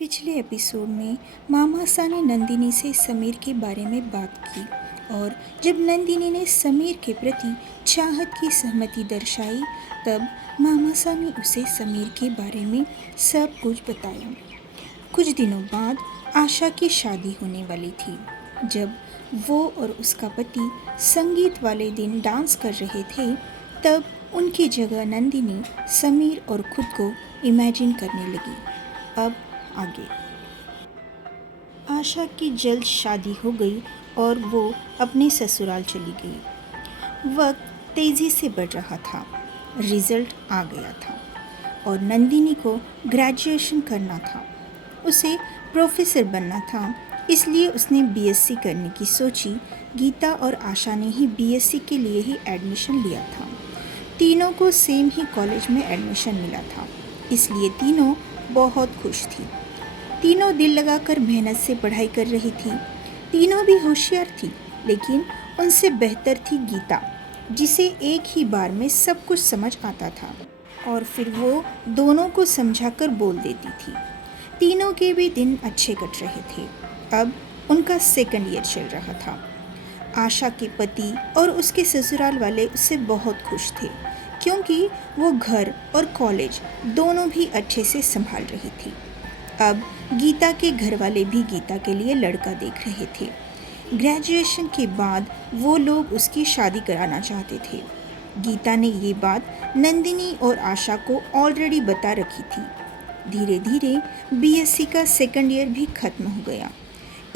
पिछले एपिसोड में मामासा ने नंदिनी से समीर के बारे में बात की और जब नंदिनी ने समीर के प्रति चाहत की सहमति दर्शाई तब मामासा ने उसे समीर के बारे में सब कुछ बताया। कुछ दिनों बाद आशा की शादी होने वाली थी। जब वो और उसका पति संगीत वाले दिन डांस कर रहे थे तब उनकी जगह नंदिनी समीर और खुद को इमेजिन करने लगी। अब आगे। आशा की जल्द शादी हो गई और वो अपने ससुराल चली गई। वक्त तेज़ी से बढ़ रहा था, रिजल्ट आ गया था और नंदिनी को ग्रेजुएशन करना था। उसे प्रोफेसर बनना था, इसलिए उसने बीएससी करने की सोची। गीता और आशा ने ही बीएससी के लिए ही एडमिशन लिया था। तीनों को सेम ही कॉलेज में एडमिशन मिला था, इसलिए तीनों बहुत खुश थी। तीनों दिल लगाकर मेहनत से पढ़ाई कर रही थी। तीनों भी होशियार थी, लेकिन उनसे बेहतर थी गीता, जिसे एक ही बार में सब कुछ समझ आता था और फिर वो दोनों को समझाकर बोल देती थी। तीनों के भी दिन अच्छे कट रहे थे। अब उनका सेकंड ईयर चल रहा था। आशा के पति और उसके ससुराल वाले उससे बहुत खुश थे, क्योंकि वो घर और कॉलेज दोनों भी अच्छे से संभाल रही थी। अब गीता के घर वाले भी गीता के लिए लड़का देख रहे थे। ग्रेजुएशन के बाद वो लोग उसकी शादी कराना चाहते थे। गीता ने ये बात नंदिनी और आशा को ऑलरेडी बता रखी थी। धीरे धीरे बीएससी का सेकंड ईयर भी खत्म हो गया।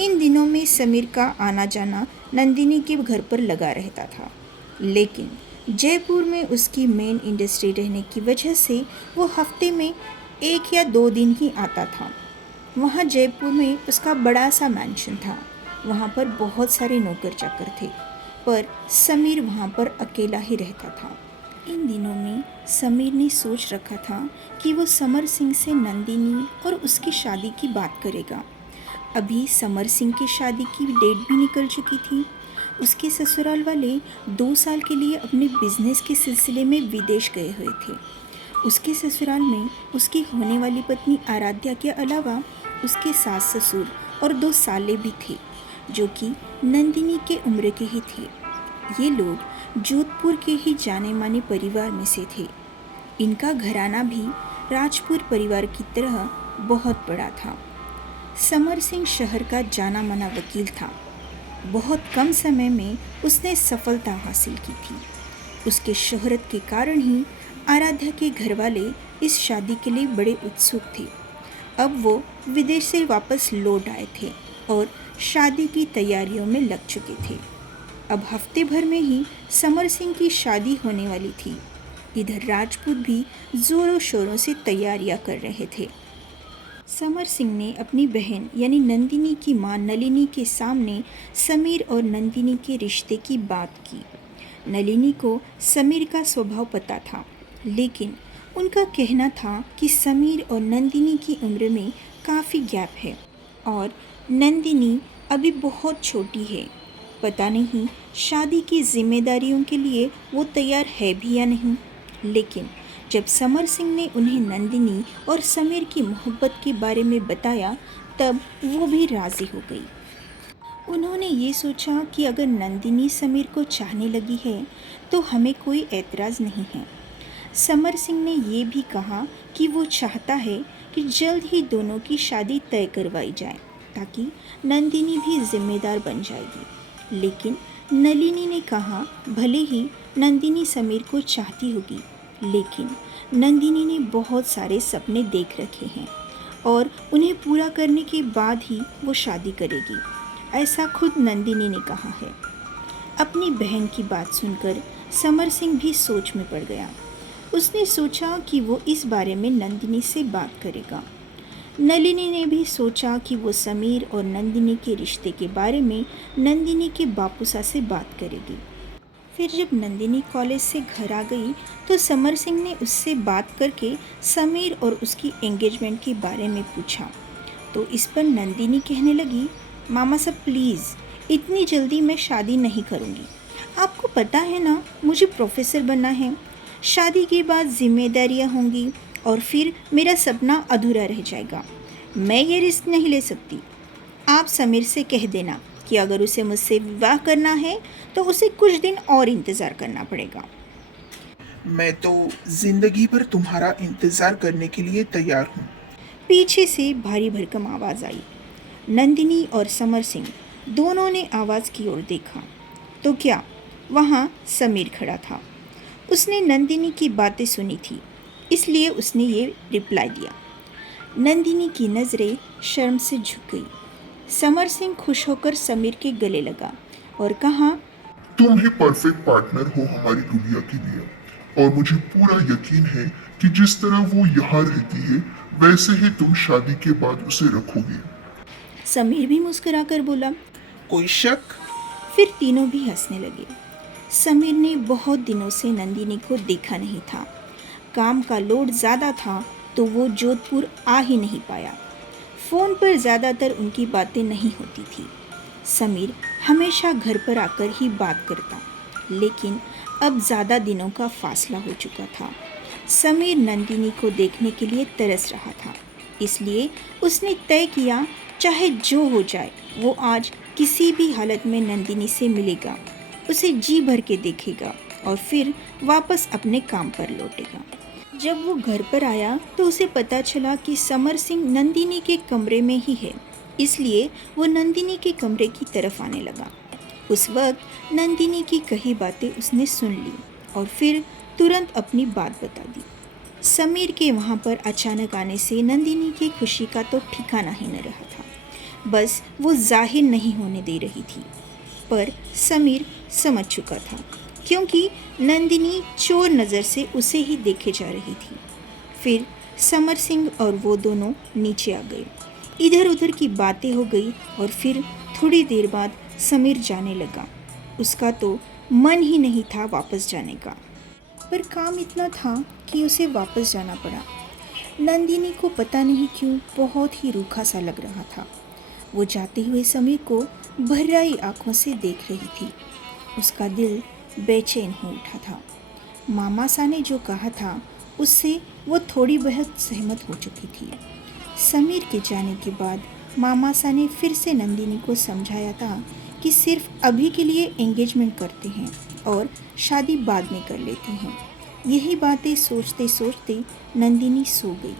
इन दिनों में समीर का आना जाना नंदिनी के घर पर लगा रहता था, लेकिन जयपुर में उसकी मेन इंडस्ट्री रहने की वजह से वो हफ्ते में 1 या 2 दिन ही आता था। वहाँ जयपुर में उसका बड़ा सा मैंशन था। वहाँ पर बहुत सारे नौकर चाकर थे, पर समीर वहाँ पर अकेला ही रहता था। इन दिनों में समीर ने सोच रखा था कि वो समर सिंह से नंदिनी और उसकी शादी की बात करेगा। अभी समर सिंह की शादी की डेट भी निकल चुकी थी। उसके ससुराल वाले 2 साल के लिए अपने बिजनेस के सिलसिले में विदेश गए हुए थे। उसके ससुराल में उसकी होने वाली पत्नी आराध्या के अलावा उसके सास ससुर और 2 साले भी थे, जो कि नंदिनी के उम्र के ही थे। ये लोग जोधपुर के ही जाने माने परिवार में से थे। इनका घराना भी राजपूत परिवार की तरह बहुत बड़ा था। समर सिंह शहर का जाना माना वकील था। बहुत कम समय में उसने सफलता हासिल की थी। उसके शोहरत के कारण ही आराध्या के घर वाले इस शादी के लिए बड़े उत्सुक थे। अब वो विदेश से वापस लौट आए थे और शादी की तैयारियों में लग चुके थे। अब हफ्ते भर में ही समर सिंह की शादी होने वाली थी। इधर राजपूत भी जोरों शोरों से तैयारियां कर रहे थे। समर सिंह ने अपनी बहन यानी नंदिनी की मां नलिनी के सामने समीर और नंदिनी के रिश्ते की बात की। नलिनी को समीर का स्वभाव पता था, लेकिन उनका कहना था कि समीर और नंदिनी की उम्र में काफ़ी गैप है और नंदिनी अभी बहुत छोटी है। पता नहीं शादी की जिम्मेदारियों के लिए वो तैयार है भी या नहीं। लेकिन जब समर सिंह ने उन्हें नंदिनी और समीर की मोहब्बत के बारे में बताया तब वो भी राज़ी हो गई। उन्होंने ये सोचा कि अगर नंदिनी समीर को चाहने लगी है तो हमें कोई एतराज़ नहीं है। समर सिंह ने ये भी कहा कि वो चाहता है कि जल्द ही दोनों की शादी तय करवाई जाए, ताकि नंदिनी भी जिम्मेदार बन जाएगी। लेकिन नलिनी ने कहा भले ही नंदिनी समीर को चाहती होगी, लेकिन नंदिनी ने बहुत सारे सपने देख रखे हैं और उन्हें पूरा करने के बाद ही वो शादी करेगी, ऐसा खुद नंदिनी ने कहा है। अपनी बहन की बात सुनकर समर सिंह भी सोच में पड़ गया। उसने सोचा कि वो इस बारे में नंदिनी से बात करेगा। नलिनी ने भी सोचा कि वो समीर और नंदिनी के रिश्ते के बारे में नंदिनी के बापूसा से बात करेगी। फिर जब नंदिनी कॉलेज से घर आ गई तो समर सिंह ने उससे बात करके समीर और उसकी एंगेजमेंट के बारे में पूछा। तो इस पर नंदिनी कहने लगी, मामा साहब प्लीज़, इतनी जल्दी मैं शादी नहीं करूँगी। आपको पता है ना, मुझे प्रोफेसर बनना है। शादी के बाद जिम्मेदारियाँ होंगी और फिर मेरा सपना अधूरा रह जाएगा। मैं ये रिस्क नहीं ले सकती। आप समीर से कह देना कि अगर उसे मुझसे विवाह करना है तो उसे कुछ दिन और इंतज़ार करना पड़ेगा। मैं तो जिंदगी भर तुम्हारा इंतजार करने के लिए तैयार हूँ। पीछे से भारी भरकम आवाज़ आई। नंदिनी और समर सिंह दोनों ने आवाज़ की ओर देखा तो क्या वहाँ समीर खड़ा था। उसने नंदिनी की बातें सुनी थी, इसलिए उसने ये रिप्लाई दिया। नंदिनी की नज़रें शर्म से झुक गई। समर सिंह खुश होकर समीर के गले लगा और कहा, तुम ही परफेक्ट पार्टनर हो हमारी दुनिया के लिए और मुझे पूरा यकीन है कि जिस तरह वो यहाँ रहती है वैसे ही तुम शादी के बाद उसे रखोगे। समीर भी मुस्कुराकर बोला। कोई शक? फिर तीनों भी हंसने लगे। समीर ने बहुत दिनों से नंदिनी को देखा नहीं था। काम का लोड ज़्यादा था तो वो जोधपुर आ ही नहीं पाया। फ़ोन पर ज़्यादातर उनकी बातें नहीं होती थी। समीर हमेशा घर पर आकर ही बात करता, लेकिन अब ज़्यादा दिनों का फासला हो चुका था। समीर नंदिनी को देखने के लिए तरस रहा था, इसलिए उसने तय किया चाहे जो हो जाए वो आज किसी भी हालत में नंदिनी से मिलेगा, उसे जी भर के देखेगा और फिर वापस अपने काम पर लौटेगा। जब वो घर पर आया तो उसे पता चला कि समर सिंह नंदिनी के कमरे में ही है, इसलिए वो नंदिनी के कमरे की तरफ आने लगा। उस वक्त नंदिनी की कही बातें उसने सुन ली और फिर तुरंत अपनी बात बता दी। समीर के वहाँ पर अचानक आने से नंदिनी की खुशी का तो ठिकाना ही न रहा था। बस वो जाहिर नहीं होने दे रही थी, पर समीर समझ चुका था क्योंकि नंदिनी चोर नज़र से उसे ही देखे जा रही थी। फिर समर सिंह और वो दोनों नीचे आ गए। इधर उधर की बातें हो गई और फिर थोड़ी देर बाद समीर जाने लगा। उसका तो मन ही नहीं था वापस जाने का, पर काम इतना था कि उसे वापस जाना पड़ा। नंदिनी को पता नहीं क्यों बहुत ही रूखा सा लग रहा था। वो जाते हुए समीर को भर्राई आंखों से देख रही थी। उसका दिल बेचैन हो उठा था। मामा सा ने जो कहा था उससे वो थोड़ी बहुत सहमत हो चुकी थी। समीर के जाने के बाद मामा सा ने फिर से नंदिनी को समझाया था कि सिर्फ अभी के लिए एंगेजमेंट करते हैं और शादी बाद में कर लेते हैं। यही बातें सोचते सोचते नंदिनी सो गई।